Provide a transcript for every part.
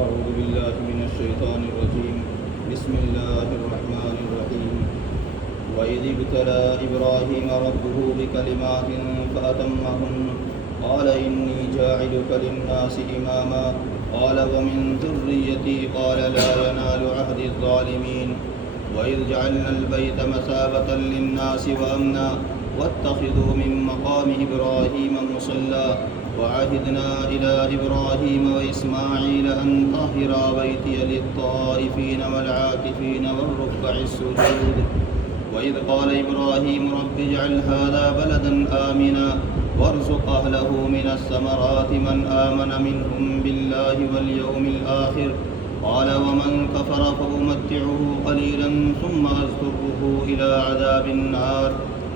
أعوذ بالله من الشيطان الرجيم بسم الله الرحمن الرحيم وإذ ابتلى إبراهيم ربه بكلمات فأتمهن قال إني جاعلك للناس إماما قال ومن ذريتي قال لا ينال عهد الظالمين وإذ جعلنا البيت مثابة للناس وأمنا واتخذوا من مقام إبراهيم مصلى وعهدنا إلى إبراهيم وإسماعيل أن طهرا بيتي للطائفين والعاكفين والركع السجود وإذ قال إبراهيم رب اجعل هذا بلدا آمنا وارزق أهله من الثمرات من آمن منهم بالله واليوم الآخر قال ومن كفر فأمتعه قليلا ثم أضطره إلى عذاب النار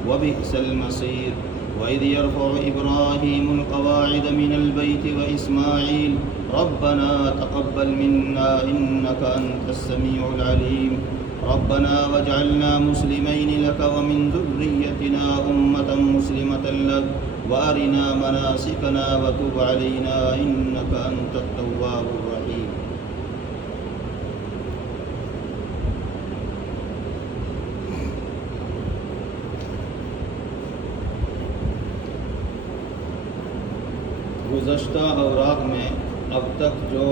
وبئس المصير وإذ يرفع إبراهيم القواعد من البيت وإسماعيل ربنا تقبل منا إنك أنت السميع العليم ربنا واجعلنا مسلمين لك ومن ذريتنا أمة مسلمة لك وأرنا مناسكنا وتب علينا إنك أنت التواب الرحيم. گزشتہ اوراق میں اب تک جو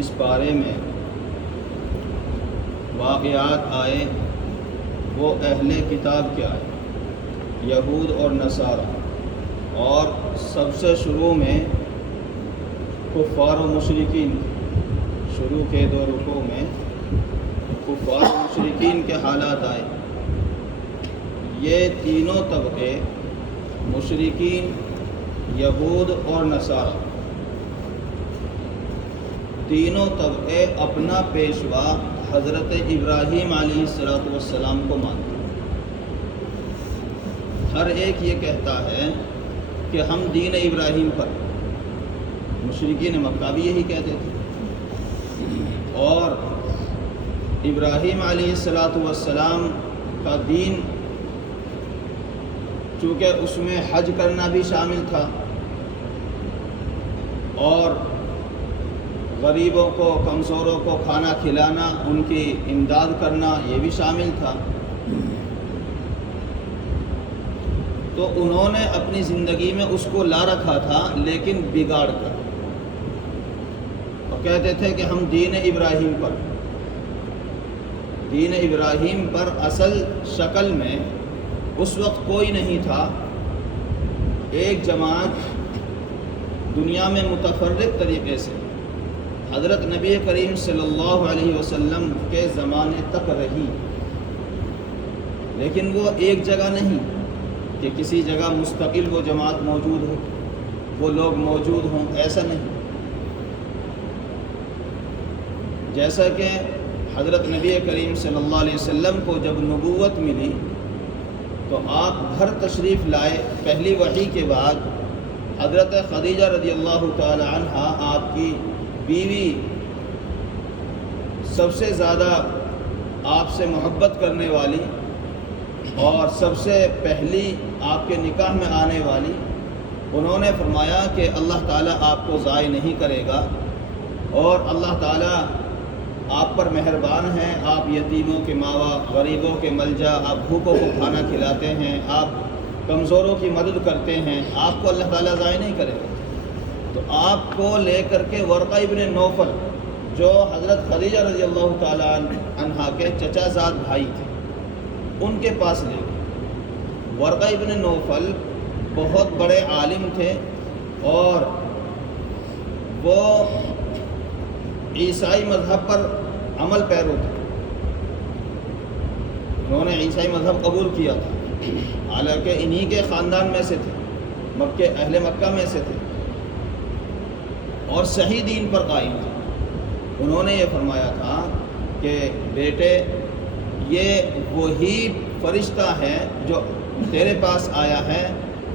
اس پارے میں واقعات آئے وہ اہل کتاب کے آئے، یہود اور نصارہ، اور سب سے شروع میں کفار و مشرکین، شروع کے دو رکوع میں کفار و مشرکین کے حالات آئے۔ یہ تینوں طبقے، مشرکین، یہود اور نصارہ، تینوں طبقے اپنا پیشوا حضرت ابراہیم علیہ السلام کو مانتے ہیں۔ ہر ایک یہ کہتا ہے کہ ہم دین ابراہیم پر، مشرکین مکہ بھی یہی کہتے تھے، اور ابراہیم علیہ السلام کا دین چونکہ اس میں حج کرنا بھی شامل تھا اور غریبوں کو، کمزوروں کو کھانا کھلانا، ان کی امداد کرنا، یہ بھی شامل تھا، تو انہوں نے اپنی زندگی میں اس کو لا رکھا تھا، لیکن بگاڑ کر، اور کہتے تھے کہ ہم دین ابراہیم پر، دین ابراہیم پر اصل شکل میں اس وقت کوئی نہیں تھا۔ ایک جماعت دنیا میں متفرق طریقے سے حضرت نبی کریم صلی اللہ علیہ وسلم کے زمانے تک رہی، لیکن وہ ایک جگہ نہیں کہ کسی جگہ مستقل وہ جماعت موجود ہو، وہ لوگ موجود ہوں، ایسا نہیں۔ جیسا کہ حضرت نبی کریم صلی اللہ علیہ وسلم کو جب نبوت ملی تو آپ گھر تشریف لائے، پہلی وحی کے بعد حضرت خدیجہ رضی اللہ تعالی عنہا، آپ کی بیوی، سب سے زیادہ آپ سے محبت کرنے والی اور سب سے پہلی آپ کے نکاح میں آنے والی، انہوں نے فرمایا کہ اللہ تعالیٰ آپ کو ضائع نہیں کرے گا، اور اللہ تعالیٰ آپ پر مہربان ہیں، آپ یتیموں کے ماوا، غریبوں کے ملجا، آپ بھوکوں کو کھانا کھلاتے ہیں، آپ کمزوروں کی مدد کرتے ہیں، آپ کو اللہ تعالیٰ ضائع نہیں کرے گا۔ تو آپ کو لے کر کے ورقہ ابن نوفل، جو حضرت خدیجہ رضی اللہ تعالیٰ عنہا کے چچا زاد بھائی تھے، ان کے پاس لے گئے۔ ورقہ ابن نوفل بہت بڑے عالم تھے اور وہ عیسائی مذہب پر عمل پیرو تھے، انہوں نے عیسائی مذہب قبول کیا تھا، حالانکہ انہی کے خاندان میں سے تھے، اہل مکہ میں سے تھے، اور صحیح دین پر قائم تھے۔ انہوں نے یہ فرمایا تھا کہ بیٹے، یہ وہی فرشتہ ہے جو تیرے پاس آیا ہے،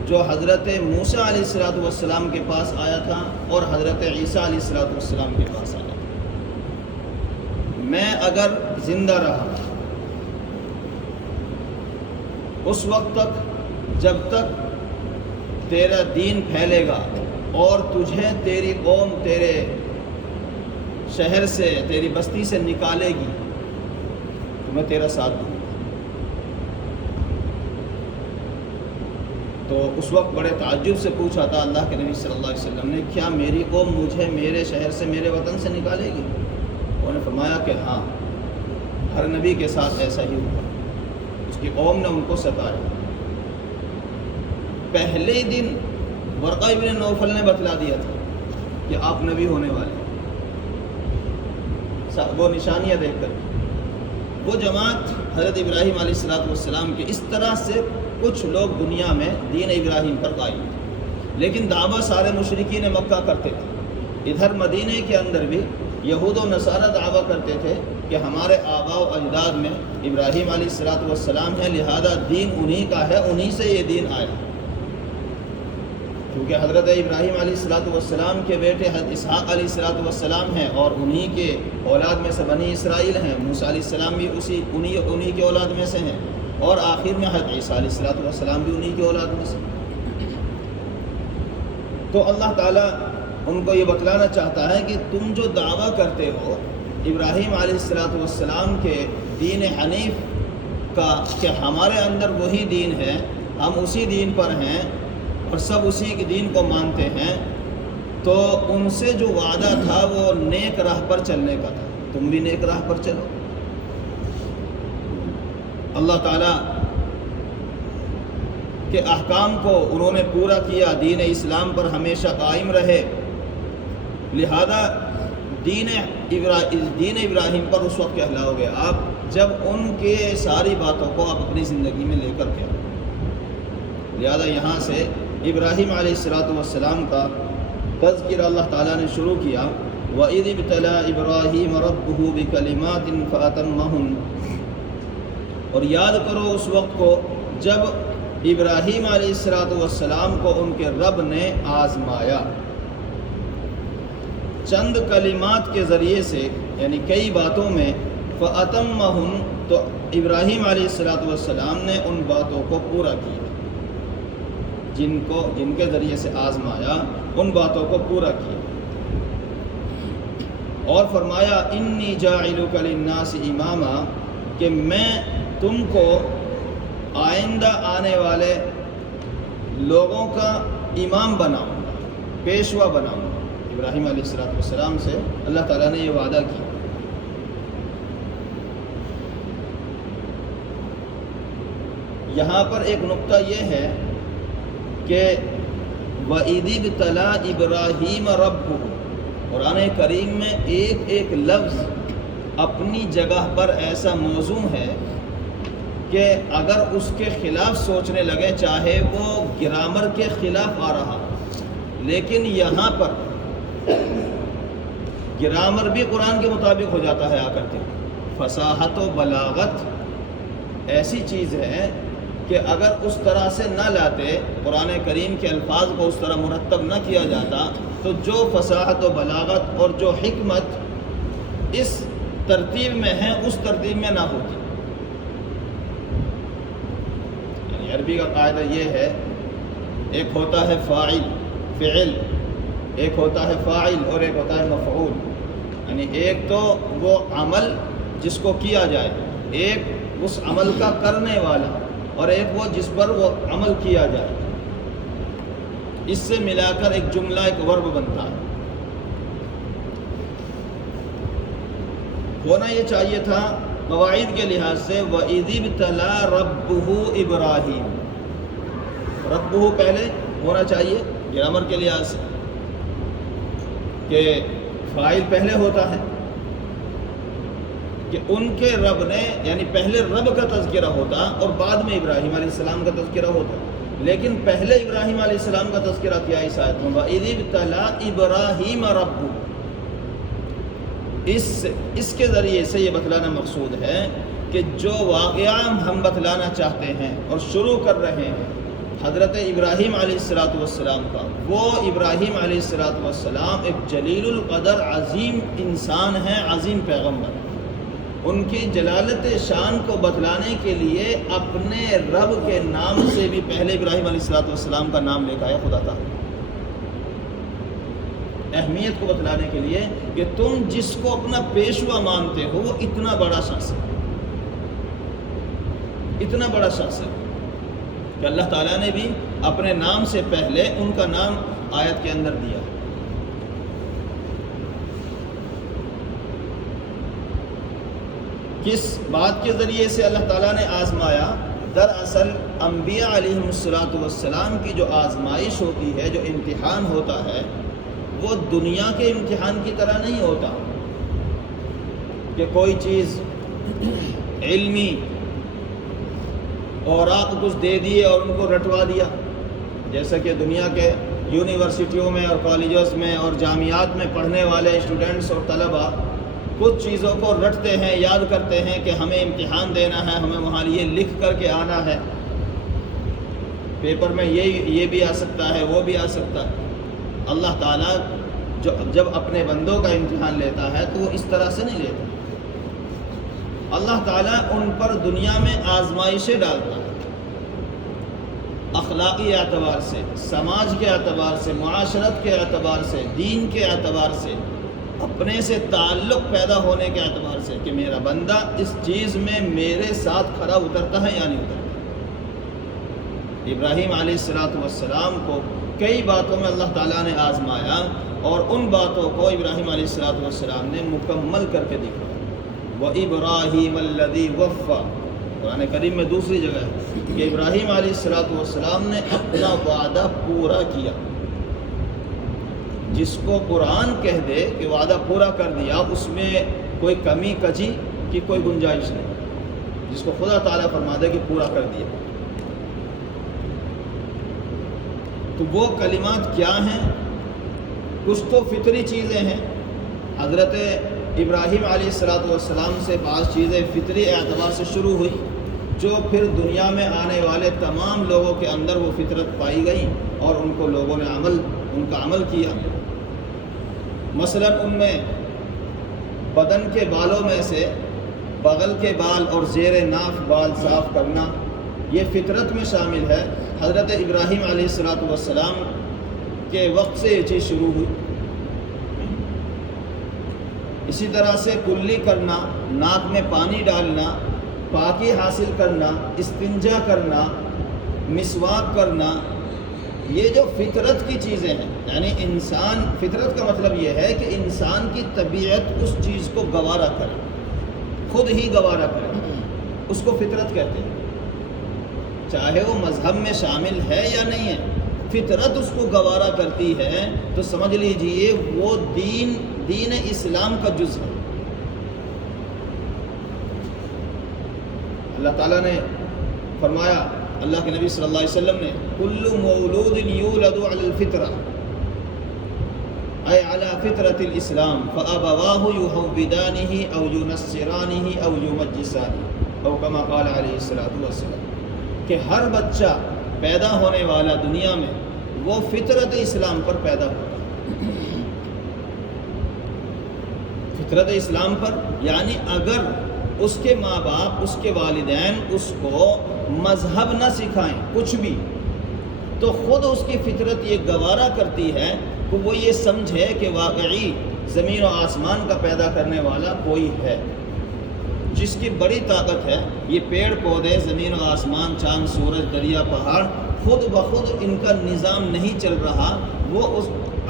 جو حضرت موسیٰ علیہ السلام کے پاس آیا تھا اور حضرت عیسیٰ علیہ السلام کے پاس آیا تھا۔ میں اگر زندہ رہا اس وقت تک جب تک تیرا دین پھیلے گا اور تجھے تیری قوم تیرے شہر سے تیری بستی سے نکالے گی تو میں تیرا ساتھ دوں گا۔ تو اس وقت بڑے تعجب سے پوچھا تھا اللہ کے نبی صلی اللہ علیہ وسلم نے، کیا میری قوم مجھے میرے شہر سے میرے وطن سے نکالے گی؟ انہوں نے فرمایا کہ ہاں، ہر نبی کے ساتھ ایسا ہی ہوا، اس کی قوم نے ان کو ستایا۔ پہلے ہی دن ورقہ ابن نوفل نے بتلا دیا تھا کہ آپ نبی ہونے والے ہیں، وہ نشانیاں دیکھ کر۔ وہ جماعت حضرت ابراہیم علیہ السلام کے اس طرح سے کچھ لوگ دنیا میں دین ابراہیم پر قائم تھے، لیکن دعویٰ سارے مشرکین مکہ کرتے تھے۔ ادھر مدینے کے اندر بھی یہود و نصارہ دعویٰ کرتے تھے کہ ہمارے آباء و اجداد میں ابراہیم علیہ السلام ہے، لہذا دین انہی کا ہے، انہی سے یہ دین آیا۔ کیونکہ حضرت ابراہیم علیہ السلام کے بیٹے حضرت اسحاق علیہ السلام ہیں، اور انہی کے اولاد میں سے بنی اسرائیل ہیں۔ موسیٰ علیہ السلام بھی انہی کے اولاد میں سے ہیں، اور آخر میں حضرت عیسیٰ علیہ السلام بھی انہی کے اولاد میں سے۔ تو اللہ تعالیٰ ان کو یہ بتلانا چاہتا ہے کہ تم جو دعویٰ کرتے ہو ابراہیم علیہ السلام کے دین حنیف کا، کہ ہمارے اندر وہی دین ہے، ہم اسی دین پر ہیں اور سب اسی کے دین کو مانتے ہیں، تو ان سے جو وعدہ تھا وہ نیک راہ پر چلنے کا تھا، تم بھی نیک راہ پر چلو۔ اللہ تعالیٰ کے احکام کو انہوں نے پورا کیا، دین اسلام پر ہمیشہ قائم رہے، لہذا دین ابراہیم پر اس وقت کہلاؤ گے آپ جب ان کے ساری باتوں کو آپ اپنی زندگی میں لے کر کے آؤ۔ لہذا یہاں سے ابراہیم علیہ السلام کا تذکرہ اللہ تعالیٰ نے شروع کیا، وَإِذِ ابْتَلَىٰ إِبْرَاهِيمَ رَبُّهُ بِكَلِمَاتٍ فَأَتَمَّهُنَّ، اور یاد کرو اس وقت کو جب ابراہیم علیہ السلام کو ان کے رب نے آزمایا چند کلمات کے ذریعے سے، یعنی کئی باتوں میں، فَأَتَمَّهُنَّ، تو ابراہیم علیہ السلام نے ان باتوں کو پورا کیا، جن کے ذریعے سے آزمایا ان باتوں کو پورا کیا، اور فرمایا انی جاعلک للناس اماما، کہ میں تم کو آئندہ آنے والے لوگوں کا امام بناؤں گا، پیشوا بناؤں گا۔ ابراہیم علیہ السلام سے اللہ تعالیٰ نے یہ وعدہ کیا۔ یہاں پر ایک نقطہ یہ ہے کہ وَإِذِ ابْتَلَىٰ إِبْرَاهِيمَ رَبُّهُ، قرآن کریم میں ایک ایک لفظ اپنی جگہ پر ایسا موزوں ہے کہ اگر اس کے خلاف سوچنے لگے، چاہے وہ گرامر کے خلاف آ رہا، لیکن یہاں پر گرامر بھی قرآن کے مطابق ہو جاتا ہے آ کر کے۔ فصاحت و بلاغت ایسی چیز ہے کہ اگر اس طرح سے نہ لاتے، قرآن کریم کے الفاظ کو اس طرح مرتب نہ کیا جاتا، تو جو فصاحت و بلاغت اور جو حکمت اس ترتیب میں ہے اس ترتیب میں نہ ہوتی۔ یعنی عربی کا قاعدہ یہ ہے، ایک ہوتا ہے فاعل، فعل، ایک ہوتا ہے فاعل اور ایک ہوتا ہے مفعول، یعنی ایک تو وہ عمل جس کو کیا جائے، ایک اس عمل کا کرنے والا، اور ایک وہ جس پر وہ عمل کیا جائے۔ اس سے ملا کر ایک جملہ، ایک ورب بنتا ہے۔ ہونا یہ چاہیے تھا قواعد کے لحاظ سے وَإِذِ ابْتَلَىٰ رَبُّهُ إِبْرَاهِيمَ، ربہ پہلے ہونا چاہیے گرامر کے لحاظ سے، کہ فاعل پہلے ہوتا ہے، کہ ان کے رب نے، یعنی پہلے رب کا تذکرہ ہوتا اور بعد میں ابراہیم علیہ السلام کا تذکرہ ہوتا، لیکن پہلے ابراہیم علیہ السلام کا تذکرہ کیا اس آیت میں، وَإِذِ ابْتَلَىٰ إِبْرَاهِيمَ رَبُّهُ۔ اس کے ذریعے سے یہ بتلانا مقصود ہے کہ جو واقعہ ہم بتلانا چاہتے ہیں اور شروع کر رہے ہیں حضرت ابراہیم علیہ السلام کا، وہ ابراہیم علیہ السلام ایک جلیل القدر عظیم انسان ہیں، عظیم پیغمبر۔ ان کی جلالت شان کو بتلانے کے لیے اپنے رب کے نام سے بھی پہلے ابراہیم علیہ السلام کا نام لے کے آیا خدا تعالیٰ۔ اہمیت کو بتلانے کے لیے کہ تم جس کو اپنا پیشوا مانتے ہو وہ اتنا بڑا شخص ہے، اتنا بڑا شخص ہے کہ اللہ تعالیٰ نے بھی اپنے نام سے پہلے ان کا نام آیت کے اندر دیا۔ کس بات کے ذریعے سے اللہ تعالیٰ نے آزمایا؟ دراصل انبیاء علیہم السلام کی جو آزمائش ہوتی ہے، جو امتحان ہوتا ہے، وہ دنیا کے امتحان کی طرح نہیں ہوتا کہ کوئی چیز علمی اوراق کچھ دے دیے اور ان کو رٹوا دیا، جیسا کہ دنیا کے یونیورسٹیوں میں اور کالجز میں اور جامعات میں پڑھنے والے اسٹوڈنٹس اور طلباء کچھ چیزوں کو رٹتے ہیں، یاد کرتے ہیں کہ ہمیں امتحان دینا ہے، ہمیں وہاں یہ لکھ کر کے آنا ہے، پیپر میں یہ بھی آ سکتا ہے، وہ بھی آ سکتا ہے۔ اللہ تعالیٰ جب اپنے بندوں کا امتحان لیتا ہے تو وہ اس طرح سے نہیں لیتا۔ اللہ تعالیٰ ان پر دنیا میں آزمائشیں ڈالتا ہے، اخلاقی اعتبار سے، سماج کے اعتبار سے، معاشرت کے اعتبار سے، دین کے اعتبار سے، اپنے سے تعلق پیدا ہونے کے اعتبار سے کہ میرا بندہ اس چیز میں میرے ساتھ کھرا اترتا ہے یا نہیں اترتا۔ ابراہیم علیہ السلام کو کئی باتوں میں اللہ تعالیٰ نے آزمایا اور ان باتوں کو ابراہیم علیہ السلام نے مکمل کر کے دکھایا۔ وَإِبْرَاهِيمَ الَّذِي وَفَّى، قرآن کریم میں دوسری جگہ ہے کہ ابراہیم علیہ السلام نے اپنا وعدہ پورا کیا۔ جس کو قرآن کہہ دے کہ وعدہ پورا کر دیا، اس میں کوئی کمی کجی کی کوئی گنجائش نہیں، جس کو خدا تعالیٰ فرما دے کہ پورا کر دیا۔ تو وہ کلمات کیا ہیں؟ کچھ تو فطری چیزیں ہیں، حضرت ابراہیم علیہ السلام سے بعض چیزیں فطری اعتبار سے شروع ہوئی، جو پھر دنیا میں آنے والے تمام لوگوں کے اندر وہ فطرت پائی گئی اور ان کو لوگوں نے ان کا عمل کیا۔ مثلا ان میں بدن کے بالوں میں سے بغل کے بال اور زیر ناف بال صاف کرنا، یہ فطرت میں شامل ہے۔ حضرت ابراہیم علیہ السلام کے وقت سے یہ چیز شروع ہوئی۔ اسی طرح سے کلی کرنا، ناک میں پانی ڈالنا، پاکی حاصل کرنا، استنجا کرنا، مسواک کرنا، یہ جو فطرت کی چیزیں ہیں، یعنی انسان، فطرت کا مطلب یہ ہے کہ انسان کی طبیعت اس چیز کو گوارا کرے، خود ہی گوارا کرے، اس کو فطرت کہتے ہیں، چاہے وہ مذہب میں شامل ہے یا نہیں ہے، فطرت اس کو گوارا کرتی ہے تو سمجھ لیجئے وہ دین اسلام کا جز ہے۔ اللہ تعالیٰ نے فرمایا، اللہ کے نبی صلی اللہ علیہ وسلم نے، کل مولود یولد علی الفطرہ اے علی فطرۃ الاسلام فابواہ یحودانہ او ینصرانہ او یمجسانہ او کما قال علیہ السلام، کہ ہر بچہ پیدا ہونے والا دنیا میں وہ فطرت اسلام پر پیدا ہوتا ہے، فطرت اسلام پر، یعنی اگر اس کے ماں باپ، اس کے والدین اس کو مذہب نہ سکھائیں کچھ بھی، تو خود اس کی فطرت یہ گوارا کرتی ہے کہ وہ یہ سمجھے کہ واقعی زمین و آسمان کا پیدا کرنے والا کوئی ہے، جس کی بڑی طاقت ہے۔ یہ پیڑ پودے، زمین و آسمان، چاند سورج، دریا پہاڑ، خود بخود ان کا نظام نہیں چل رہا، وہ اس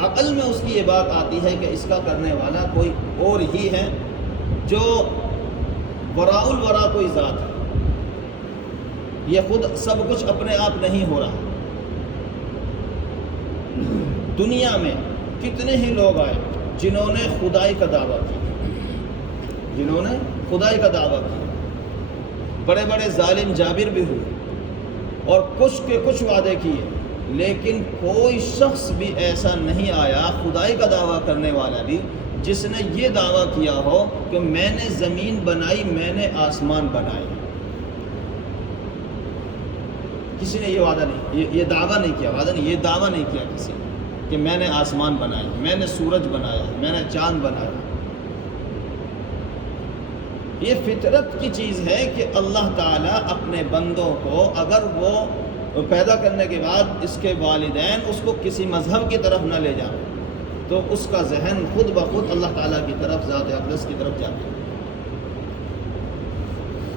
عقل میں اس کی یہ بات آتی ہے کہ اس کا کرنے والا کوئی اور ہی ہے، جو وراء الورا کوئی ذات ہے، یہ خود سب کچھ اپنے آپ نہیں ہو رہا۔ دنیا میں کتنے ہی لوگ آئے جنہوں نے خدائی کا دعویٰ کیا، بڑے بڑے ظالم جابر بھی ہوئے اور کچھ کے کچھ وعدے کیے، لیکن کوئی شخص بھی ایسا نہیں آیا خدائی کا دعویٰ کرنے والا بھی جس نے یہ دعویٰ کیا ہو کہ میں نے زمین بنائی، میں نے آسمان بنائے۔ کسی نے یہ وعدہ نہیں، یہ دعویٰ نہیں کیا، یہ دعویٰ نہیں کیا کسی نے کہ میں نے آسمان بنایا، میں نے سورج بنایا، میں نے چاند بنایا۔ یہ فطرت کی چیز ہے کہ اللہ تعالیٰ اپنے بندوں کو، اگر وہ پیدا کرنے کے بعد اس کے والدین اس کو کسی مذہب کی طرف نہ لے جائیں، تو اس کا ذہن خود بخود اللہ تعالیٰ کی طرف، ذات اقدس کی طرف جاتا ہے۔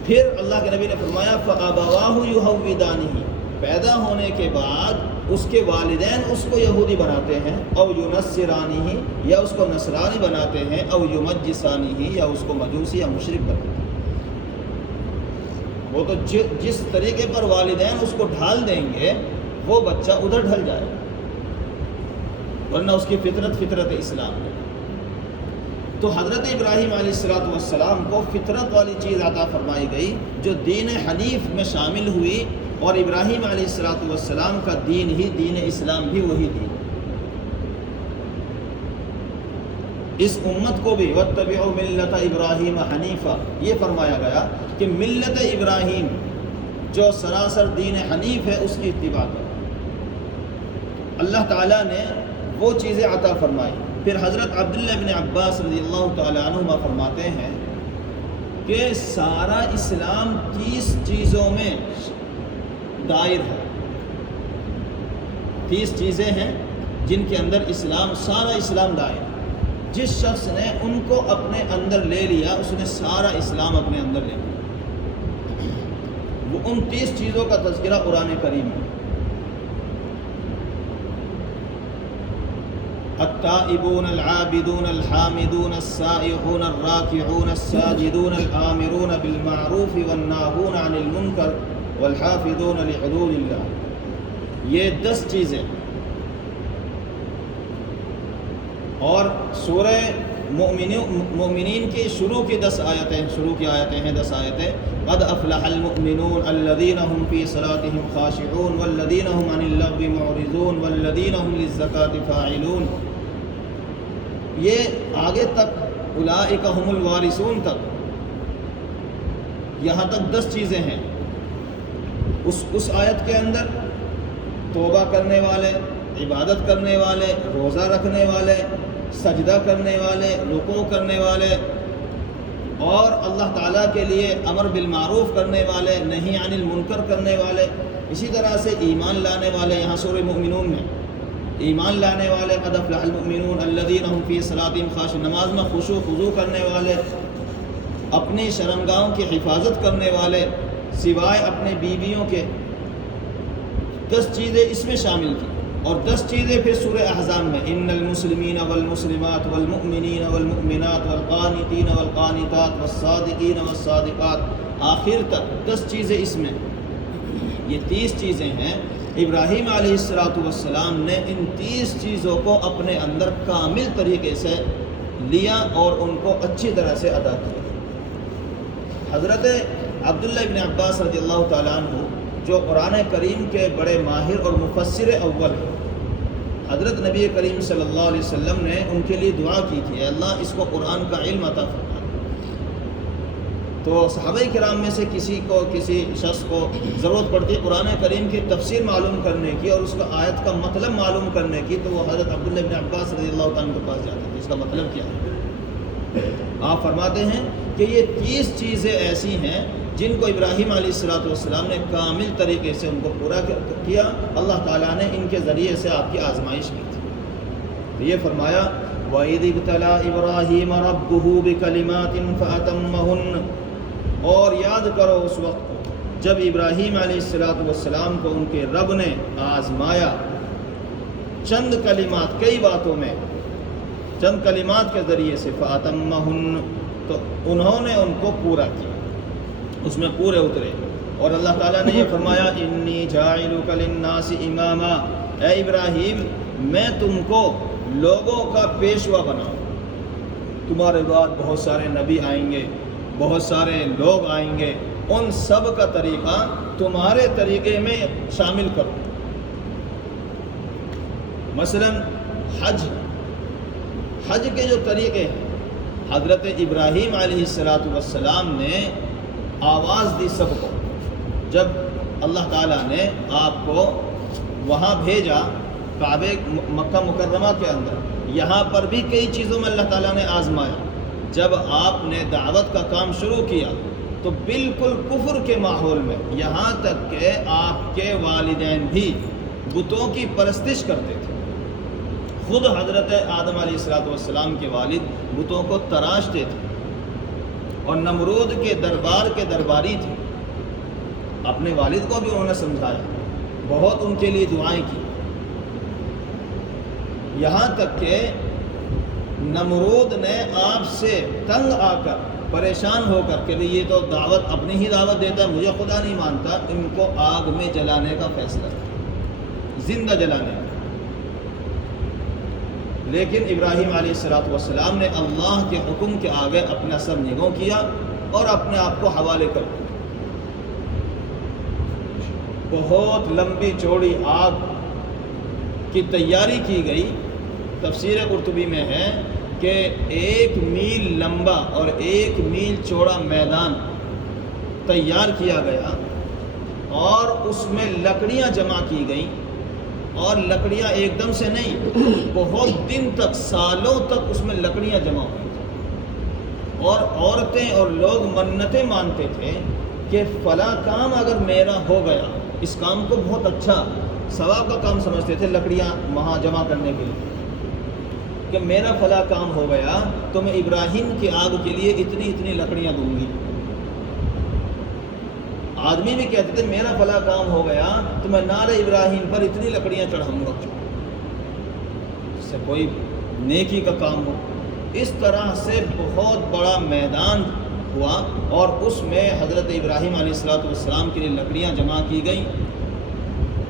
پھر اللہ کے نبی نے فرمایا فَأَبَوَاهُ يُهَوِّدَانِهِ، پیدا ہونے کے بعد اس کے والدین اس کو یہودی بناتے ہیں، او یُنَصِّرَانِهِ، یا اس کو نصرانی بناتے ہیں، او یُمَجِّسَانِهِ، یا اس کو مجوسی یا مشرک بناتے ہیں۔ وہ تو جس طریقے پر والدین اس کو ڈھال دیں گے وہ بچہ ادھر ڈھل جائے گا، ورنہ اس کی فطرت اسلام ہے۔ تو حضرت ابراہیم علیہ السلام کو فطرت والی چیز عطا فرمائی گئی جو دین حنیف میں شامل ہوئی، اور ابراہیم علیہ السلام کا دین ہی دین اسلام بھی وہی دین۔ اس امت کو بھی وَاتَّبِعُوا مِلَّةَ إِبْرَاهِيمَ حَنِيفًا، یہ فرمایا گیا کہ ملت ابراہیم جو سراسر دین حنیف ہے اس کی اتباع کرو۔ اللہ تعالیٰ نے وہ چیزیں عطا فرمائی۔ پھر حضرت عبداللہ بن عباس رضی اللہ تعالیٰ عنہما فرماتے ہیں کہ سارا اسلام 30 چیزوں میں دائر ہے۔ 30 چیزیں ہیں جن کے اندر سارا اسلام دائر۔ جس شخص نے ان کو اپنے اندر لے لیا اس نے سارا اسلام اپنے اندر لے لیا۔ وہ ان 30 چیزوں کا تذکرہ قرآن کریم میں۔ التائبون العابدون الحامدون السائحون الراکعون الساجدون الآمرون بالمعروف والناہون عن المنکر والحافظون لحدود اللہ، یہ 10 چیزیں۔ اور سورہ مومنین کی شروع کی 10 آیتیں، شروع کی آیتیں ہیں 10 آیتیں۔ قد افلح المؤمنون الذین هم فی صلاتهم خاشعون والذین هم عن اللغو معرضون والذین هم للزکاة فاعلون، یہ آگے تک اولئک هم الوارثون تک، یہاں تک 10 چیزیں ہیں۔ اس آیت کے اندر توبہ کرنے والے، عبادت کرنے والے، روزہ رکھنے والے، سجدہ کرنے والے، رکوع کرنے والے، اور اللہ تعالیٰ کے لیے امر بالمعروف کرنے والے، نہی عن المنکر کرنے والے، اسی طرح سے ایمان لانے والے۔ یہاں سورہ مومنون میں ایمان لانے والے، قد افلح المؤمنون الذین هم فی صلاتهم خاشعون، نماز میں خشوع خضوع کرنے والے، اپنی شرمگاہوں کی حفاظت کرنے والے سوائے اپنے بیویوں کے۔ 10 چیزیں اس میں شامل کی، اور 10 چیزیں پھر سورہ احزاب میں، ان المسلمین والمسلمات والمؤمنین والمؤمنات والقانتین والقانتات والصادقین والصادقات، آخر تک 10 چیزیں اس میں۔ یہ 30 چیزیں ہیں۔ ابراہیم علیہ السلام نے ان 30 چیزوں کو اپنے اندر کامل طریقے سے لیا اور ان کو اچھی طرح سے ادا کیا۔ حضرت عبداللہ ابن عباس رضی اللہ تعالیٰ عنہ جو قرآن کریم کے بڑے ماہر اور مفسر اول ہیں، حضرت نبی کریم صلی اللہ علیہ وسلم نے ان کے لیے دعا کی تھی، اللہ اس کو قرآن کا علم عطا فرما۔ تو صحابہ کرام میں سے کسی شخص کو ضرورت پڑتی ہے قرآن کریم کی تفسیر معلوم کرنے کی اور اس کا آیت کا مطلب معلوم کرنے کی، تو وہ حضرت عبداللہ بن عباس رضی اللہ تعالیٰ کے پاس جاتے تھے، اس کا مطلب کیا ہے۔ آپ فرماتے ہیں کہ یہ 30 چیزیں ایسی ہیں جن کو ابراہیم علیہ السلام نے کامل طریقے سے ان کو پورا کیا۔ اللہ تعالیٰ نے ان کے ذریعے سے آپ کی آزمائش کی تھی۔ تو یہ فرمایا وَإِذِ ابْتَلَىٰ إِبْرَاهِيمَ رَبُّهُ بِكَلِمَاتٍ فَأَتَمَّهُنَّ، اور یاد کرو اس وقت کو جب ابراہیم علیہ السلام کو ان کے رب نے آزمایا چند کلمات، کئی باتوں میں، چند کلمات کے ذریعے سے، فَأَتَمَّهُنَّ، تو انہوں نے ان کو پورا کیا، اس میں پورے اترے۔ اور اللہ تعالیٰ نے یہ فرمایا انی جاعلک للناس اماما، اے ابراہیم میں تم کو لوگوں کا پیشوا بناؤں، تمہارے بعد بہت سارے نبی آئیں گے، بہت سارے لوگ آئیں گے، ان سب کا طریقہ تمہارے طریقے میں شامل کرو۔ مثلا حج کے جو طریقے ہیں، حضرت ابراہیم علیہ السلام نے آواز دی سب کو، جب اللہ تعالیٰ نے آپ کو وہاں بھیجا کعبے مکہ مکرمہ کے اندر، یہاں پر بھی کئی چیزوں میں اللہ تعالیٰ نے آزمایا۔ جب آپ نے دعوت کا کام شروع کیا تو بالکل کفر کے ماحول میں، یہاں تک کہ آپ کے والدین بھی بتوں کی پرستش کرتے تھے، خود حضرت آدم علیہ السلام کے والد بتوں کو تراشتے تھے اور نمرود کے دربار کے درباری تھے. اپنے والد کو بھی انہوں نے سمجھایا، بہت ان کے لیے دعائیں کی، یہاں تک کہ نمرود نے آپ سے تنگ آ کر، پریشان ہو کر کہ یہ تو دعوت اپنی ہی دعوت دیتا ہے، مجھے خدا نہیں مانتا، ان کو آگ میں جلانے کا فیصلہ کیا، زندہ جلانے کا. لیکن ابراہیم علیہ السلام نے اللہ کے حکم کے آگے اپنا سر نگوں کیا اور اپنے آپ کو حوالے کر دیا. بہت لمبی چوڑی آگ کی تیاری کی گئی. تفسیر قرطبی میں ہے کہ 1 میل لمبا اور 1 میل چوڑا میدان تیار کیا گیا اور اس میں لکڑیاں جمع کی گئیں، اور لکڑیاں ایک دم سے نہیں، بہت دن تک، سالوں تک اس میں لکڑیاں جمع ہوئی تھیں. اور عورتیں اور لوگ منتیں مانتے تھے کہ فلاں کام اگر میرا ہو گیا، اس کام کو بہت اچھا ثواب کا کام سمجھتے تھے لکڑیاں وہاں جمع کرنے کے لیے، کہ میرا فلاں کام ہو گیا تو میں ابراہیم کی آگ کے لیے اتنی لکڑیاں دوں گی. آدمی بھی کہتے تھے میرا فلاں کام ہو گیا تو میں نار ابراہیم پر اتنی لکڑیاں چڑھاؤں گا، اس سے کوئی نیکی کا کام ہو. اس طرح سے بہت بڑا میدان ہوا اور اس میں حضرت ابراہیم علیہ السلام کے لیے لکڑیاں جمع کی گئیں.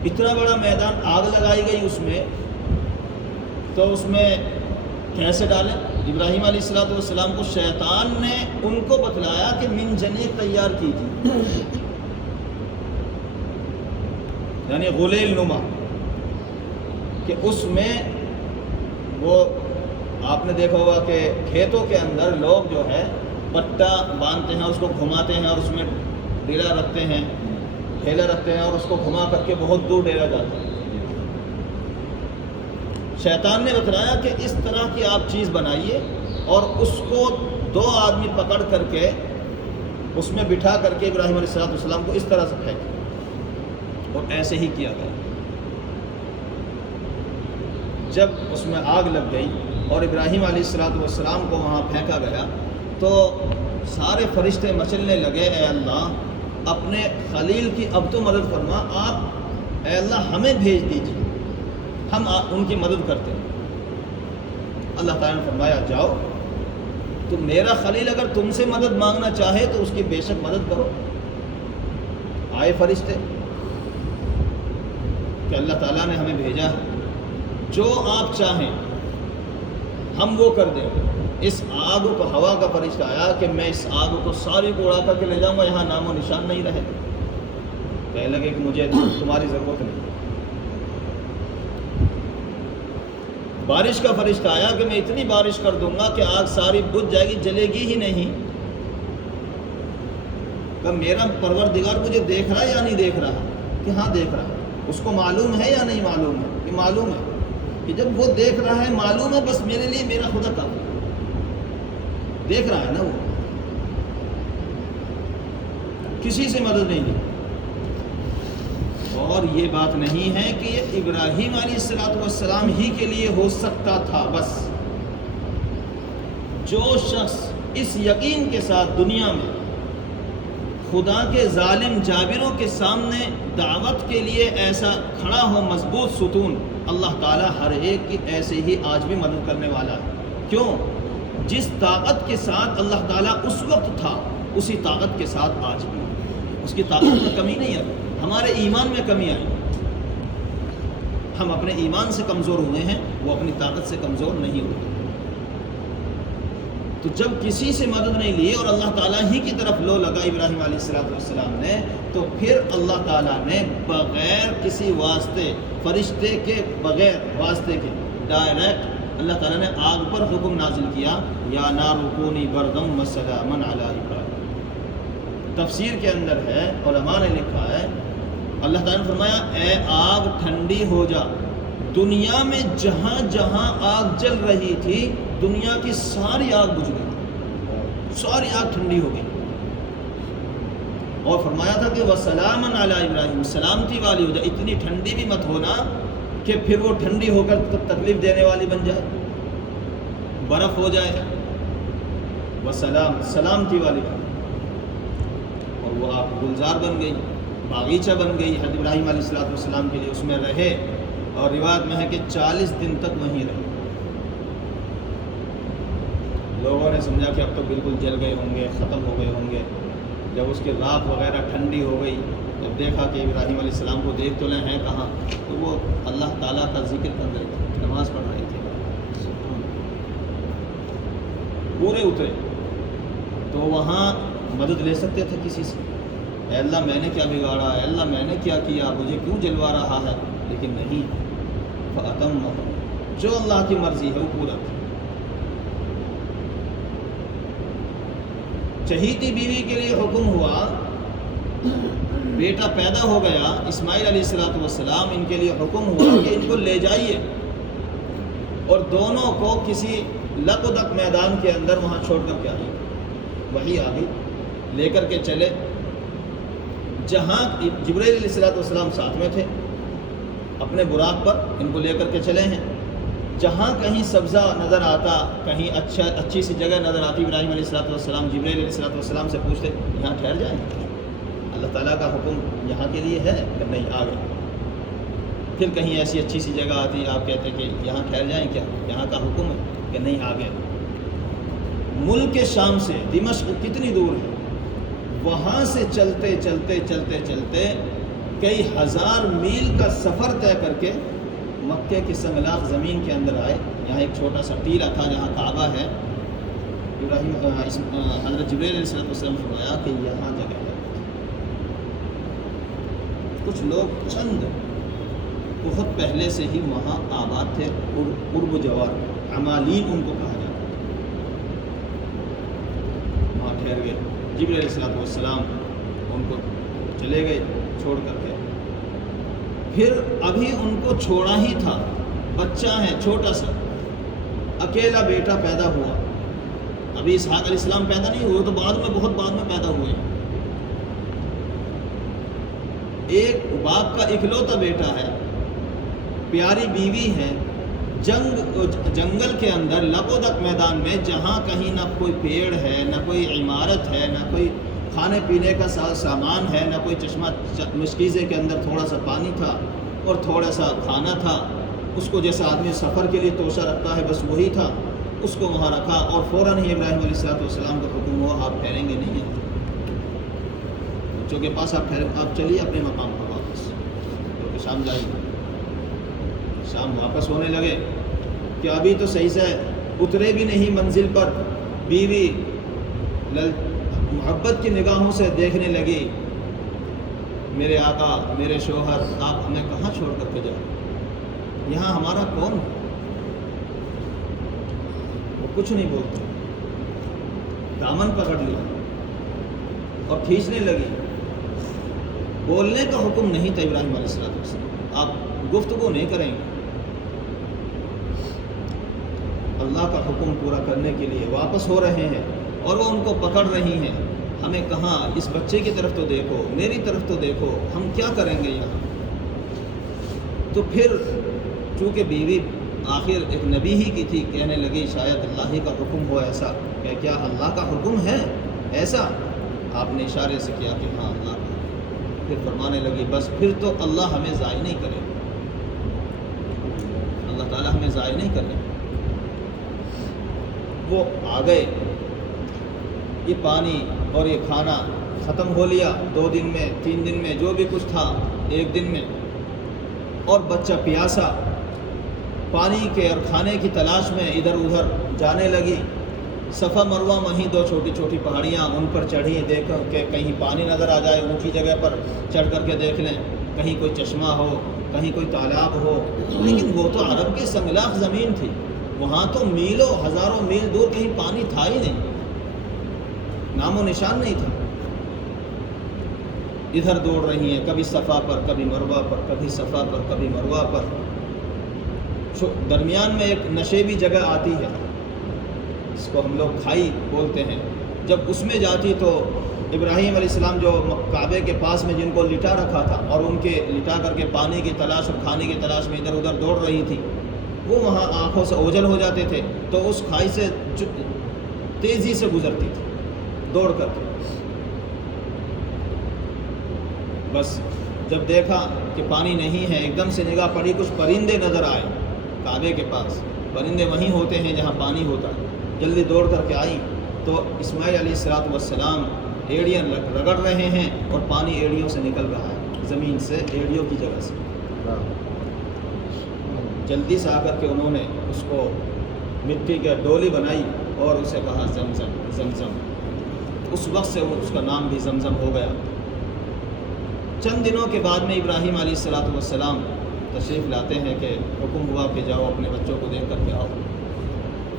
اتنا بڑا میدان، آگ لگائی گئی اس میں، تو اس میں کیسے ڈالیں؟ ابراہیم علیہ السلام کو شیطان نے ان کو بتلایا کہ منجنیق تیار کیجیے، یعنی غلیل نما، کہ اس میں وہ آپ نے دیکھا ہوگا کہ کھیتوں کے اندر لوگ جو ہے پٹا باندھتے ہیں، اس کو گھماتے ہیں اور اس میں ڈیرا رکھتے ہیں، ٹھیلا رکھتے ہیں اور اس کو گھما کر کے بہت دور ڈیرا جاتے ہیں. شیطان نے بتلایا کہ اس طرح کی آپ چیز بنائیے اور اس کو 2 آدمی پکڑ کر کے اس میں بٹھا کر کے ابراہیم علیہ السلام کو اس طرح سے پھینکے، اور ایسے ہی کیا گیا. جب اس میں آگ لگ گئی اور ابراہیم علیہ السلام کو وہاں پھینکا گیا تو سارے فرشتے مچلنے لگے، اے اللہ اپنے خلیل کی اب تو مدد فرما، آپ اے اللہ ہمیں بھیج دیجیے، ہم ان کی مدد کرتے ہیں. اللہ تعالیٰ نے فرمایا جاؤ، تو میرا خلیل اگر تم سے مدد مانگنا چاہے تو اس کی بے شک مدد کرو. آئے فرشتے کہ اللہ تعالیٰ نے ہمیں بھیجا ہے، جو آپ چاہیں ہم وہ کر دیں. اس آگ کو ہوا کا فرشتہ آیا کہ میں اس آگ کو ساری کو اڑا کر کے لے جاؤں گا، یہاں نام و نشان نہیں رہے. کہنے لگے کہ مجھے تمہاری ضرورت نہیں. بارش کا فرشتہ آیا کہ میں اتنی بارش کر دوں گا کہ آگ ساری بجھ جائے گی، جلے گی ہی نہیں. کہ میرا پروردگار مجھے دیکھ رہا ہے یا نہیں دیکھ رہا؟ کہ ہاں دیکھ رہا ہے. اس کو معلوم ہے یا نہیں معلوم ہے؟ کہ معلوم ہے. کہ جب وہ دیکھ رہا ہے، معلوم ہے، بس میرے لیے میرا خدا کام دیکھ رہا ہے نا، وہ کسی سے مدد نہیں لی. اور یہ بات نہیں ہے کہ یہ ابراہیم علیہ السلام ہی کے لیے ہو سکتا تھا. بس جو شخص اس یقین کے ساتھ دنیا میں خدا کے ظالم جابروں کے سامنے دعوت کے لیے ایسا کھڑا ہو مضبوط ستون، اللہ تعالیٰ ہر ایک کی ایسے ہی آج بھی مدد کرنے والا ہے. کیوں؟ جس طاقت کے ساتھ اللہ تعالیٰ اس وقت تھا، اسی طاقت کے ساتھ آج بھی. اس کی طاقت میں کمی نہیں ہے، ہمارے ایمان میں کمی آئی. ہم اپنے ایمان سے کمزور ہوئے ہیں، وہ اپنی طاقت سے کمزور نہیں ہوتے. تو جب کسی سے مدد نہیں لی اور اللہ تعالیٰ ہی کی طرف لو لگا ابراہیم علیہ السلام نے، تو پھر اللہ تعالیٰ نے بغیر کسی واسطے، فرشتے کے بغیر واسطے کے، ڈائریکٹ اللہ تعالیٰ نے آگ پر حکم نازل کیا، یا نار کونی بردم وسلاما علی ابراہیم. تفسیر کے اندر ہے، علماء نے لکھا ہے، اللہ تعالیٰ نے فرمایا اے آگ ٹھنڈی ہو جا. دنیا میں جہاں جہاں آگ جل رہی تھی، دنیا کی ساری آگ بجھ گئی، ساری آگ ٹھنڈی ہو گئی. اور فرمایا تھا کہ وسلاما علی ابراہیم، سلامتی والی ہو جائے، اتنی ٹھنڈی بھی مت ہونا کہ پھر وہ ٹھنڈی ہو کر تکلیف دینے والی بن جائے، برف ہو جائے، وہ سلامتی والی بات، اور وہ آپ گلزار بن گئی، باغیچہ بن گئی حضرت ابراہیم علیہ السلام کے لیے، اس میں رہے، اور روایت میں ہے کہ 40 دن تک وہیں رہے۔ لوگوں نے سمجھا کہ اب تو بالکل جل گئے ہوں گے، ختم ہو گئے ہوں گے۔ جب اس کی رات وغیرہ ٹھنڈی ہو گئی، جب دیکھا کہ ابراہیم علیہ السلام کو دیکھ تو لیں ہیں کہاں، تو وہ اللہ تعالیٰ کا ذکر کر رہے تھے، نماز پڑھ رہے تھے، پورے اترے تو وہاں مدد لے سکتے تھے کسی سے، اے اللہ میں نے کیا بگاڑا، اے اللہ میں نے کیا کیا، مجھے کیوں جلوا رہا ہے، لیکن نہیں، فَأَتَمَّهُ، جو اللہ کی مرضی ہے وہ پورا تھا۔ چہیتی بیوی کے لیے حکم ہوا، بیٹا پیدا ہو گیا اسماعیل علیہ السلام، ان کے لیے حکم ہوا کہ ان کو لے جائیے اور دونوں کو کسی لق و دق میدان کے اندر وہاں چھوڑ کر کے آئیے۔ وہی آگے لے کر کے چلے، جہاں جبرائیل علیہ السلام ساتھ میں تھے اپنے براق پر، ان کو لے کر کے چلے ہیں، جہاں کہیں سبزہ نظر آتا، کہیں اچھی سی جگہ نظر آتی، ابراہیم علیہ السلام جبرائیل علیہ السلام سے پوچھتے یہاں ٹھہر جائیں، اللہ تعالیٰ کا حکم یہاں کے لیے ہے کہ نہیں، آ گئے۔ پھر کہیں ایسی اچھی سی جگہ آتی، آپ کہتے کہ یہاں ٹھہر جائیں کیا، یہاں کا حکم ہے کہ نہیں، آ گئے۔ ملک شام سے دمشق کتنی دور ہے، وہاں سے چلتے چلتے چلتے چلتے کئی ہزار میل کا سفر طے کر کے مکے کی سنگلاخ زمین کے اندر آئے۔ یہاں ایک چھوٹا سا ٹیلہ تھا جہاں کعبہ ہے، حضرت جبرائیل علیہ السلام نے فرمایا کہ یہاں جگہ ہے۔ کچھ لوگ چند بہت پہلے سے ہی وہاں آباد تھے، قرب و جوار، عمالین ان کو کہا جاتا ہے، وہاں ٹھہر گئے۔ جبرائیل علیہ السلام ان کو چلے گئے چھوڑ کر کے، پھر ابھی ان کو چھوڑا ہی تھا، بچہ ہے چھوٹا سا، اکیلا بیٹا پیدا ہوا، ابھی اسحاق علیہ السلام پیدا نہیں ہوئے، تو بعد میں بہت بعد میں پیدا ہوئے۔ ایک باپ کا اکلوتا بیٹا ہے، پیاری بیوی ہے، جنگل کے اندر لق و دق میدان میں، جہاں کہیں نہ کوئی پیڑ ہے، نہ کوئی عمارت ہے، نہ کوئی کھانے پینے کا سامان ہے، نہ کوئی چشمہ، مشکیزے کے اندر تھوڑا سا پانی تھا اور تھوڑا سا کھانا تھا، اس کو جیسا آدمی سفر کے لیے توشہ رکھتا ہے بس وہی تھا، اس کو وہاں رکھا، اور فوراً ہی ابراہیم علیہ السلام کا حکم ہوا آپ ٹھہریں گے نہیں ہیں، بچوں کے پاس آپ چلیے اپنے مقام پر واپس، کیونکہ شام جائیں گے۔ شام واپس ہونے لگے کہ ابھی تو صحیح سے اترے بھی نہیں منزل پر، بیوی محبت کی نگاہوں سے دیکھنے لگی، میرے آقا، میرے شوہر، آپ ہمیں کہاں چھوڑ کر کے جائیں، یہاں ہمارا کون ہے؟ وہ کچھ نہیں بولتے، دامن پکڑ لیا اور کھینچنے لگی۔ بولنے کا حکم نہیں تھا ابراہیم علیہ السلام، آپ گفتگو نہیں کریں گے، اللہ کا حکم پورا کرنے کے لیے واپس ہو رہے ہیں، اور وہ ان کو پکڑ رہی ہیں، ہمیں کہاں، اس بچے کی طرف تو دیکھو، میری طرف تو دیکھو، ہم کیا کریں گے یہاں۔ تو پھر چونکہ بیوی آخر ایک نبی ہی کی تھی، کہنے لگی شاید اللہ ہی کا حکم ہو ایسا، کہ کیا اللہ کا حکم ہے ایسا؟ آپ نے اشارے سے کیا کہ ہاں اللہ کا۔ پھر فرمانے لگی بس پھر تو اللہ ہمیں ضائع نہیں کرے، اللہ تعالیٰ ہمیں ضائع نہیں کرے۔ وہ آ گئے، یہ پانی اور یہ کھانا ختم ہو لیا 2 دن میں، 3 دن میں، جو بھی کچھ تھا 1 دن میں، اور بچہ پیاسا، پانی کے اور کھانے کی تلاش میں ادھر ادھر جانے لگی۔ صفا مروہ وہیں 2 چھوٹی چھوٹی پہاڑیاں، ان پر چڑھی، دیکھ کہ کہیں پانی نظر آ جائے، اونچی جگہ پر چڑھ کر کے دیکھ لیں، کہیں کوئی چشمہ ہو، کہیں کوئی تالاب ہو، لیکن وہ تو عرب کی سنگلاخ زمین تھی، وہاں تو میلوں ہزاروں میل دور کہیں پانی تھا ہی نہیں، نام و نشان نہیں تھا۔ ادھر دوڑ رہی ہیں، کبھی صفا پر، کبھی مروہ پر، کبھی صفا پر، کبھی مروہ پر۔ درمیان میں ایک نشیبی جگہ آتی ہے، اس کو ہم لوگ کھائی بولتے ہیں، جب اس میں جاتی تو ابراہیم علیہ السلام جو کعبے کے پاس میں جن کو لٹا رکھا تھا اور ان کے لٹا کر کے پانی کی تلاش اور کھانے کی تلاش میں ادھر ادھر دوڑ رہی تھی، وہ وہاں آنکھوں سے اوجھل ہو جاتے تھے تو اس کھائی سے تیزی سے گزرتی تھی دوڑ کر کے. بس جب دیکھا کہ پانی نہیں ہے، ایک دم سے نگاہ پڑی، کچھ پرندے نظر آئے کعبے کے پاس. پرندے وہیں ہوتے ہیں جہاں پانی ہوتا ہے. جلدی دوڑ کر کے آئی تو اسماعیل علیہ السلام ایڑیاں رگڑ رہے ہیں اور پانی ایڑیوں سے نکل رہا ہے، زمین سے، ایڑیوں کی جگہ سے. جلدی سے آ کر کے انہوں نے اس کو مٹی کی ڈولی بنائی اور اسے کہا زمزم زمزم. اس وقت سے اس کا نام بھی زمزم ہو گیا. چند دنوں کے بعد میں ابراہیم علیہ السلام تشریف لاتے ہیں کہ حکم ہوا کہ جاؤ اپنے بچوں کو دیکھ کر کے آؤ.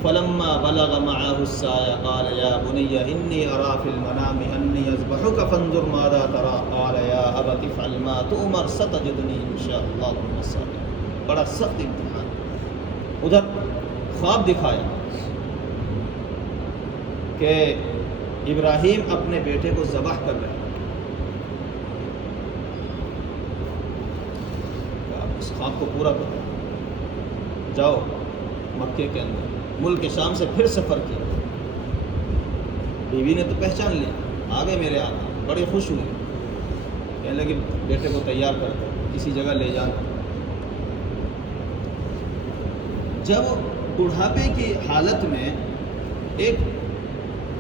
فلما بلغ معه السعي قال يا بني إني أرى في المنام أني أذبحك فانظر ماذا ترى قال يا أبت افعل ما تؤمر ستجدني إن شاء الله من الصابرين. بڑا سخت امتحان. ادھر خواب دکھایا کہ ابراہیم اپنے بیٹے کو ذبح کر رہے ہیں. اس خواب کو پورا کرو، جاؤ مکے کے اندر. ملک شام سے پھر سفر کیا. بیوی نے تو پہچان لیا، آ گئے میرے آقا، بڑے خوش ہوئے. کہنے لگے بیٹے کو تیار کر کسی جگہ لے جانا. جب بڑھاپے کی حالت میں ایک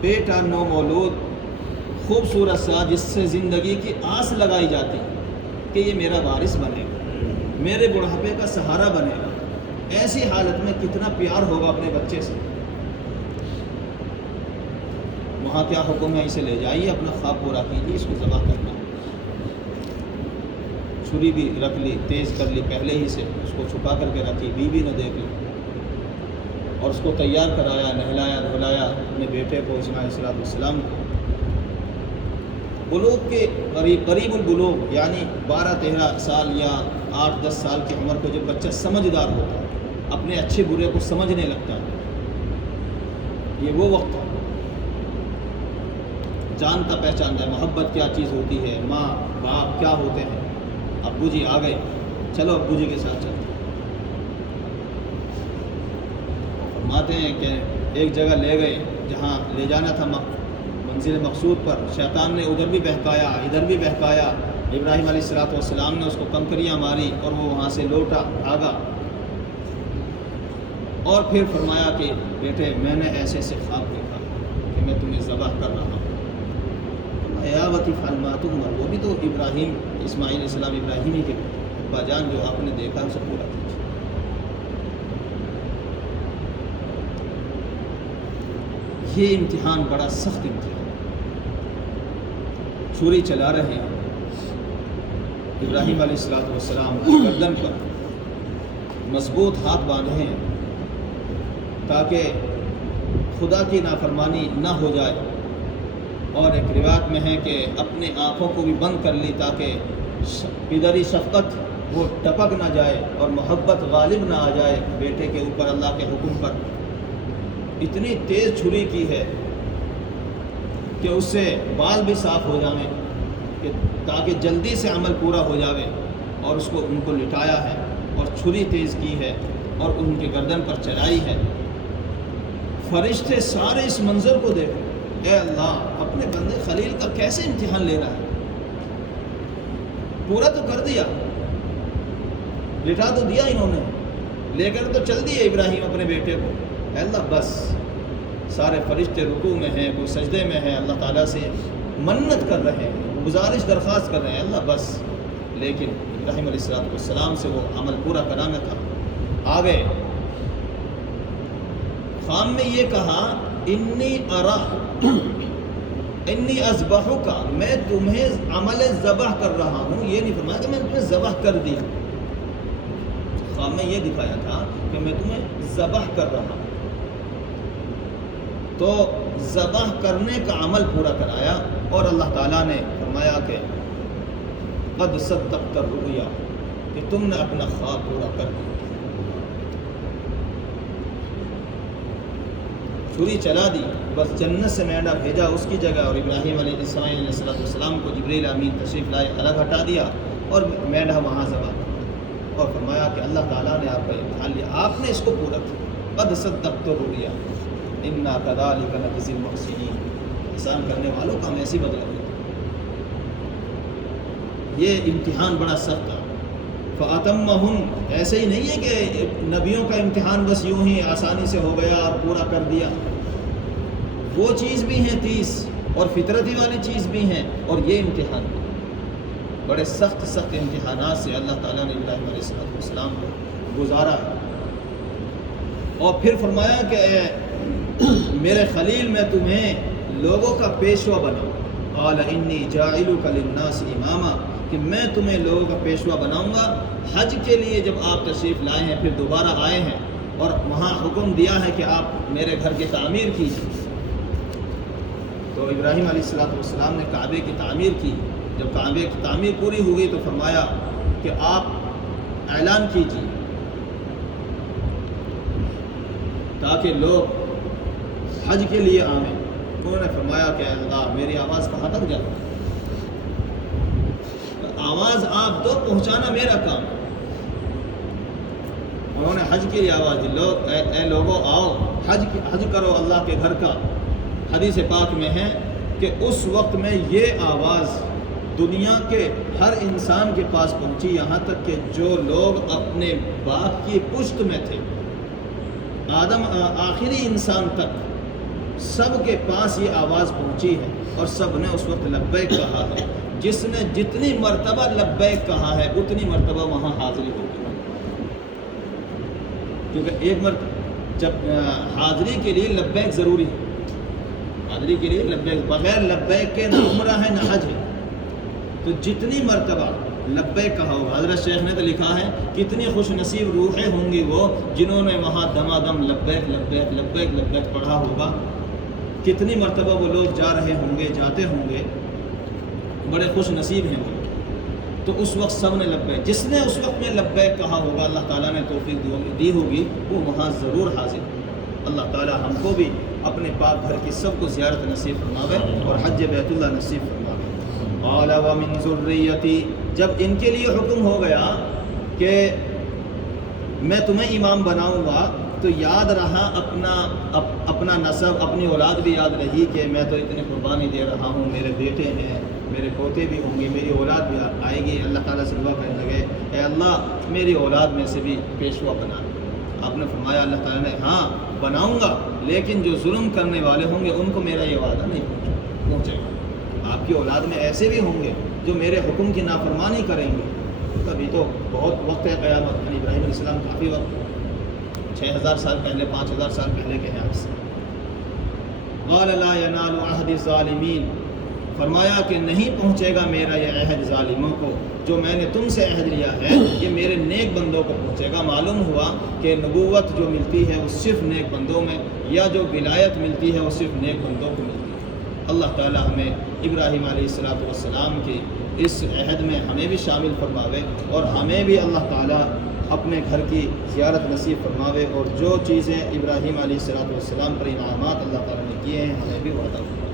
بیٹا نو مولود خوبصورت سا جس سے زندگی کی آس لگائی جاتی کہ یہ میرا وارث بنے گا، میرے بڑھاپے کا سہارا بنے گا، ایسی حالت میں کتنا پیار ہوگا اپنے بچے سے. وہاں کیا حکم ہے؟ اسے لے جائیے، اپنا خواب پورا کیجیے، اس کو ذبح کرنا. چھری بھی رکھ لی، تیز کر لی پہلے ہی سے، اس کو چھپا کر کے رکھی، بیوی نے دیکھ لی اور اس کو تیار کرایا، نہلایا دھلایا اپنے بیٹے کو اسماعیل علیہ السلام کو. بلوغ کے قریب البلوغ یعنی 12-13 سال یا 8-10 سال کی عمر کو جب بچہ سمجھدار ہوتا ہے، اپنے اچھے برے کو سمجھنے لگتا ہے، یہ وہ وقت ہے. جانتا پہچانتا ہے محبت کیا چیز ہوتی ہے، ماں باپ کیا ہوتے ہیں. ابو جی آ گئے، چلو ابو جی کے ساتھ چلتے. فرماتے ہیں کہ ایک جگہ لے گئے جہاں لے جانا تھا منزل مقصود پر. شیطان نے ادھر بھی بہکایا ادھر بھی بہکایا. ابراہیم علیہ السلام نے اس کو کنکریاں ماری اور وہ وہاں سے لوٹا بھاگا. اور پھر فرمایا کہ بیٹے میں نے ایسے سے خواب دیکھا کہ میں تمہیں ذبح کر رہا ہوں. یا وتی فالمات عمر، وہ بھی تو ابراہیم اسماعیل علیہ السلام ابراہیمی کے ابا جان جو آپ نے دیکھا اسے پورا کیجیے. یہ امتحان بڑا سخت امتحان. چھری چلا رہے ہیں ابراہیم علیہ السلام گردن پر مضبوط ہاتھ باندھے ہیں تاکہ خدا کی نافرمانی نہ ہو جائے. اور ایک روایت میں ہے کہ اپنے آنکھوں کو بھی بند کر لی تاکہ پدری شفقت وہ ٹپک نہ جائے اور محبت غالب نہ آ جائے بیٹے کے اوپر اللہ کے حکم پر. اتنی تیز چھری کی ہے کہ اس سے بال بھی صاف ہو جائیں کہ تاکہ جلدی سے عمل پورا ہو جاوے. اور اس کو ان کو لٹایا ہے اور چھری تیز کی ہے اور ان کے گردن پر چلائی ہے. فرشتے سارے اس منظر کو دیکھو، اے اللہ اپنے بندے خلیل کا کیسے امتحان لے رہا ہے. پورا تو کر دیا، لٹا تو دیا انہوں نے، لے کر تو چل دیے ابراہیم اپنے بیٹے کو. اے اللہ بس. سارے فرشتے رکوع میں ہیں، کوئی سجدے میں ہے، اللہ تعالیٰ سے منت کر رہے ہیں، گزارش درخواست کر رہے ہیں، اللہ بس. لیکن ابراہیم علیہ السلام سے وہ عمل پورا کرانا تھا. آ گئے. خام میں یہ کہا انی اذبحک، میں تمہیں عمل ذبح کر رہا ہوں. یہ نہیں فرمایا کہ میں تمہیں ذبح کر دیا. خام میں یہ دکھایا تھا کہ میں تمہیں ذبح کر رہا ہوں. تو ذبح کرنے کا عمل پورا کرایا اور اللہ تعالیٰ نے فرمایا کہ قد صدقت الرؤیا، کہ تم نے اپنا خواب پورا کر دیا. چھری چلا دی، بس جنت سے مینڈا بھیجا اس کی جگہ، اور ابراہیم علیہ السلام کو جبریل امین تشریف لائے، الگ ہٹا دیا اور مینڈا وہاں ذبح کر دیا، اور فرمایا کہ اللہ تعالیٰ نے آپ کا امتحان لیا، آپ نے اس کو پورا کیا، قد صدقت الرؤیا انا کذالک نجزی المحسنین، احسان کرنے والوں کا ہم ایسی بدلہ دیتے ہیں۔ یہ امتحان بڑا سخت تھا۔ فَأَتَمَّهُمْ، ایسے ہی نہیں ہے کہ نبیوں کا امتحان بس یوں ہی آسانی سے ہو گیا اور پورا کر دیا، وہ چیز بھی ہیں 30 اور فطرتی والی چیز بھی ہیں، اور یہ امتحان بھی، بڑے سخت امتحانات سے اللہ تعالیٰ نے ابراہیم علیہ السلام کو گزارا ہے۔ اور پھر فرمایا کہ اے میرے خلیل، میں تمہیں لوگوں کا پیشوا بناؤں، قال انی جاعلک للناس اماما، کہ میں تمہیں لوگوں کا پیشوا بناؤں گا۔ حج کے لیے جب آپ تشریف لائے ہیں، پھر دوبارہ آئے ہیں اور وہاں حکم دیا ہے کہ آپ میرے گھر کی تعمیر کیجیے، تو ابراہیم علیہ السلام نے کعبے کی تعمیر کی۔ جب کعبے کی تعمیر پوری ہو گئی تو فرمایا کہ آپ اعلان کیجیے تاکہ لوگ حج کے لیے آئیں۔ انہوں نے فرمایا کہ اللہ، میری آواز کہاں تک جائے؟ آواز آپ تو پہنچانا میرا کام۔ انہوں نے حج کے لیے آواز دی، لوگ اے لوگوں آؤ حج کرو اللہ کے گھر کا۔ حدیث پاک میں ہے کہ اس وقت میں یہ آواز دنیا کے ہر انسان کے پاس پہنچی، یہاں تک کہ جو لوگ اپنے باپ کی پشت میں تھے، آدم آخری انسان تک، سب کے پاس یہ آواز پہنچی ہے، اور سب نے اس وقت لبیک کہا ہے۔ جس نے جتنی مرتبہ لبیک کہا ہے اتنی مرتبہ وہاں حاضری ہوگی، کیونکہ ایک مرتبہ جب حاضری کے لیے لبیک ضروری ہے، حاضری کے لیے لبیک، بغیر لبیک کے نہ عمرہ ہے نہ حج ہے، تو جتنی مرتبہ لبیک کہا ہوگا۔ حضرت شیخ نے تو لکھا ہے کتنی خوش نصیب روحیں ہوں گی وہ جنہوں نے وہاں دمادم لبیک لبیک لبیک لبیک پڑھا ہوگا، کتنی مرتبہ وہ لوگ جا رہے ہوں گے، جاتے ہوں گے، بڑے خوش نصیب ہیں وہ۔ تو اس وقت سب نے لبیک، جس نے اس وقت میں لبیک کہا ہوگا، اللہ تعالیٰ نے توفیق دی ہوگی، وہ وہاں ضرور حاضر ہے۔ اللہ تعالیٰ ہم کو بھی اپنے پاک گھر کی سب کو زیارت نصیب فرماوے اور حج بیت اللہ نصیب فرماوے۔ قال ومن ذریتی، جب ان کے لیے حکم ہو گیا کہ میں تمہیں امام بناؤں گا، تو یاد رہا اپنا نسب، اپنی اولاد بھی یاد رہی کہ میں تو اتنی قربانی دے رہا ہوں، میرے بیٹے ہیں، میرے پوتے بھی ہوں گے، میری اولاد بھی آئے گی۔ اللہ تعالیٰ سے دعا کرنے لگے، اے اللہ میری اولاد میں سے بھی پیشوا بنا۔ آپ نے فرمایا اللہ تعالیٰ نے، ہاں بناؤں گا، لیکن جو ظلم کرنے والے ہوں گے ان کو میرا یہ وعدہ نہیں پہنچے گا۔ آپ کی اولاد میں ایسے بھی ہوں گے جو میرے حکم کی نافرمانی کریں گے۔ کبھی تو بہت وقت ہے قیامت، یعنی ابراہیم علیہ السلام کافی وقت، 6000 سال پہلے، 5000 سال پہلے کے ہیں آپ سے۔ قال لا ینال عہد الظالمین، فرمایا کہ نہیں پہنچے گا میرا یہ عہد ظالموں کو، جو میں نے تم سے عہد لیا ہے یہ میرے نیک بندوں کو پہنچے گا۔ معلوم ہوا کہ نبوت جو ملتی ہے وہ صرف نیک بندوں میں، یا جو ولایت ملتی ہے وہ صرف نیک بندوں کو ملتی ہے۔ اللہ تعالیٰ ہمیں ابراہیم علیہ السلام کی اس عہد میں ہمیں بھی شامل فرماوے، اور ہمیں بھی اللہ تعالیٰ اپنے گھر کی زیارت نصیب فرماوے، اور جو چیزیں ابراہیم علیہ السلام پر انعامات اللہ تعالیٰ نے کیے ہیں ہمیں بھی وہ عطا فرمائے۔